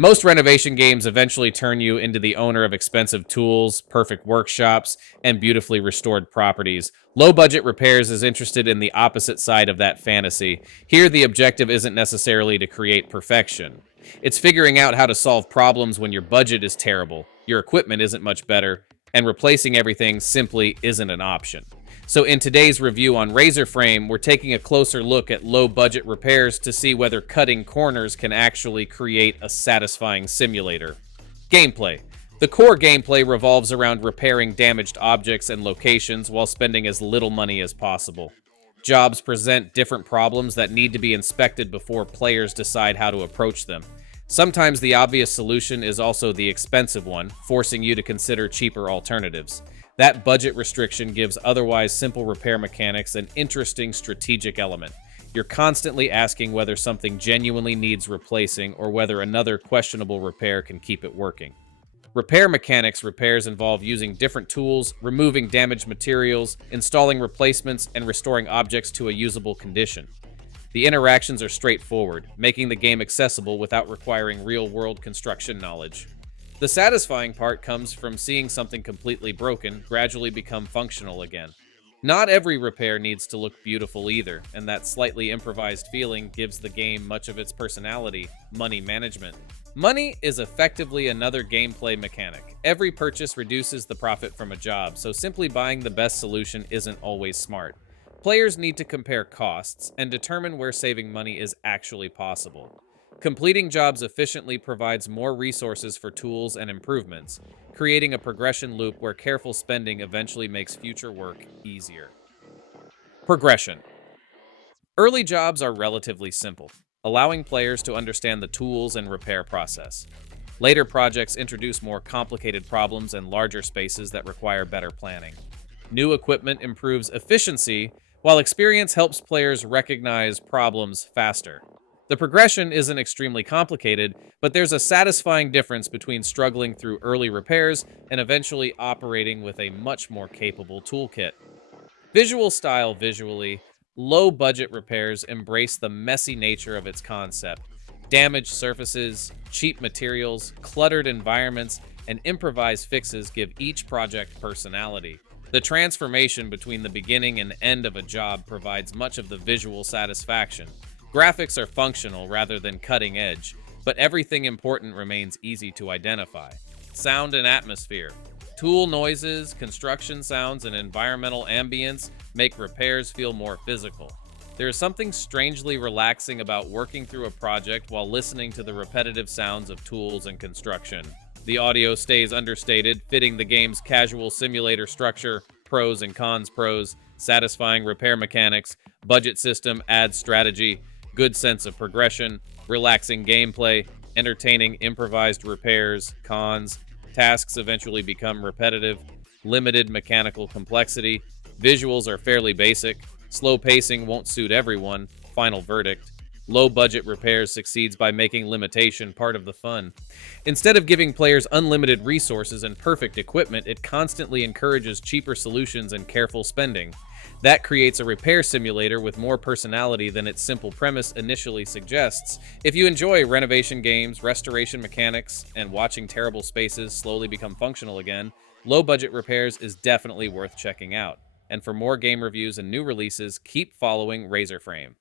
Most renovation games eventually turn you into the owner of expensive tools, perfect workshops, and beautifully restored properties. Low budget repairs is interested in the opposite side of that fantasy. Here, the objective isn't necessarily to create perfection. It's figuring out how to solve problems when your budget is terrible, your equipment isn't much better, and replacing everything simply isn't an option. So in today's review on RazorFrame, we're taking a closer look at low-budget repairs to see whether cutting corners can actually create a satisfying simulator. Gameplay. The core gameplay revolves around repairing damaged objects and locations while spending as little money as possible. Jobs present different problems that need to be inspected before players decide how to approach them. Sometimes the obvious solution is also the expensive one, forcing you to consider cheaper alternatives. That budget restriction gives otherwise simple repair mechanics an interesting strategic element. You're constantly asking whether something genuinely needs replacing or whether another questionable repair can keep it working. Repair mechanics repairs involve using different tools, removing damaged materials, installing replacements, and restoring objects to a usable condition. The interactions are straightforward, making the game accessible without requiring real-world construction knowledge. The satisfying part comes from seeing something completely broken gradually become functional again. Not every repair needs to look beautiful either, and that slightly improvised feeling gives the game much of its personality: money management. Money is effectively another gameplay mechanic. Every purchase reduces the profit from a job, so simply buying the best solution isn't always smart. Players need to compare costs and determine where saving money is actually possible. Completing jobs efficiently provides more resources for tools and improvements, creating a progression loop where careful spending eventually makes future work easier. Progression. Early jobs are relatively simple, allowing players to understand the tools and repair process. Later projects introduce more complicated problems and larger spaces that require better planning. New equipment improves efficiency, while experience helps players recognize problems faster. The progression isn't extremely complicated, but there's a satisfying difference between struggling through early repairs and eventually operating with a much more capable toolkit. Visual style. Visually, low-budget repairs embrace the messy nature of its concept. Damaged surfaces, cheap materials, cluttered environments, and improvised fixes give each project personality. The transformation between the beginning and end of a job provides much of the visual satisfaction. Graphics are functional rather than cutting edge, but everything important remains easy to identify. Sound and atmosphere. Tool noises, construction sounds, and environmental ambience make repairs feel more physical. There is something strangely relaxing about working through a project while listening to the repetitive sounds of tools and construction. The audio stays understated, fitting the game's casual simulator structure. Pros and cons. Pros: satisfying repair mechanics, budget system adds strategy, good sense of progression, relaxing gameplay, entertaining improvised repairs. Cons: tasks eventually become repetitive, limited mechanical complexity, visuals are fairly basic, slow pacing won't suit everyone. Final verdict: low-budget repairs succeeds by making limitation part of the fun. Instead of giving players unlimited resources and perfect equipment, it constantly encourages cheaper solutions and careful spending. That creates a repair simulator with more personality than its simple premise initially suggests. If you enjoy renovation games, restoration mechanics, and watching terrible spaces slowly become functional again, low-budget repairs is definitely worth checking out. And for more game reviews and new releases, keep following RazorFrame.